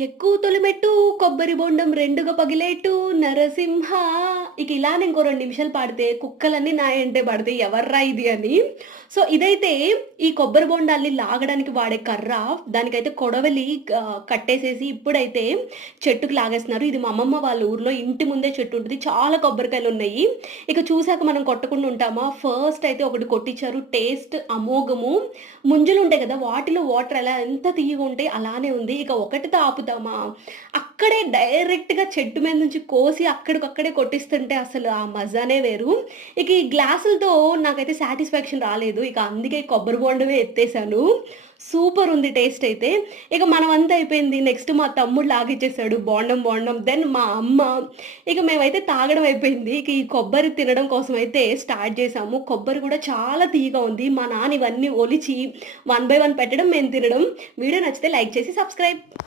ఎక్కువ తొలిమెట్టు, కొబ్బరి బొండం రెండుగా పగిలేట్టు, నరసింహ ఇక ఇలానే ఇంకో 2 నిమిషాలు పాడితే కుక్కలన్నీ నా ఎంటే పడతాయి ఎవర్రా ఇది అని. సో, ఇదైతే ఈ కొబ్బరి బొండాల్ని లాగడానికి వాడే కర్ర. దానికైతే కొడవలి కట్టేసేసి ఇప్పుడైతే చెట్టుకి లాగేస్తున్నారు. ఇది మా అమ్మమ్మ వాళ్ళ ఊర్లో ఇంటి ముందే చెట్టు ఉంటది. చాలా కొబ్బరికాయలున్నాయి. ఇక చూసాక మనం కొట్టకుండా ఉంటామా? ఫస్ట్ అయితే ఒకటి కొట్టిచ్చారు. టేస్ట్ అమోఘము. ముంజలుంటాయి కదా! వాటిలో వాటర్ ఎలా ఎంత తియ్యగుంటాయి అలానే ఉంది. ఇక ఒకటితో ఆపుతామా? అక్కడే డైరెక్ట్‌గా చెట్టు మీద నుంచి కోసి అక్కడికక్కడే కొట్టిస్తుంటే అసలు ఆ మజానే వేరు. ఇక ఈ గ్లాసులతో నాకైతే సాటిస్ఫాక్షన్ రాలేదు. ఇక అందుకే కొబ్బరి బోండమే ఎత్తేసాను. సూపరుంది టేస్ట్ అయితే. ఇక మనవంతా అయిపోయింది. నెక్స్ట్ మా తమ్ముడు లాగిచ్చేసాడు బోండం, బోండం. దెన్ మా అమ్మ. ఇక మేమైతే తాగడం అయిపోయింది. ఇక ఈ కొబ్బరి తినడం కోసం అయితే స్టార్ట్ చేశాము. కొబ్బరి కూడా చాలా తియ్యగా ఉంది. మా నాన్న ఇవన్నీ ఒలిచి వన్ బై వన్ పెట్టడం, మేము తినడం. వీడియో నచ్చితే లైక్ చేసి సబ్స్క్రైబ్.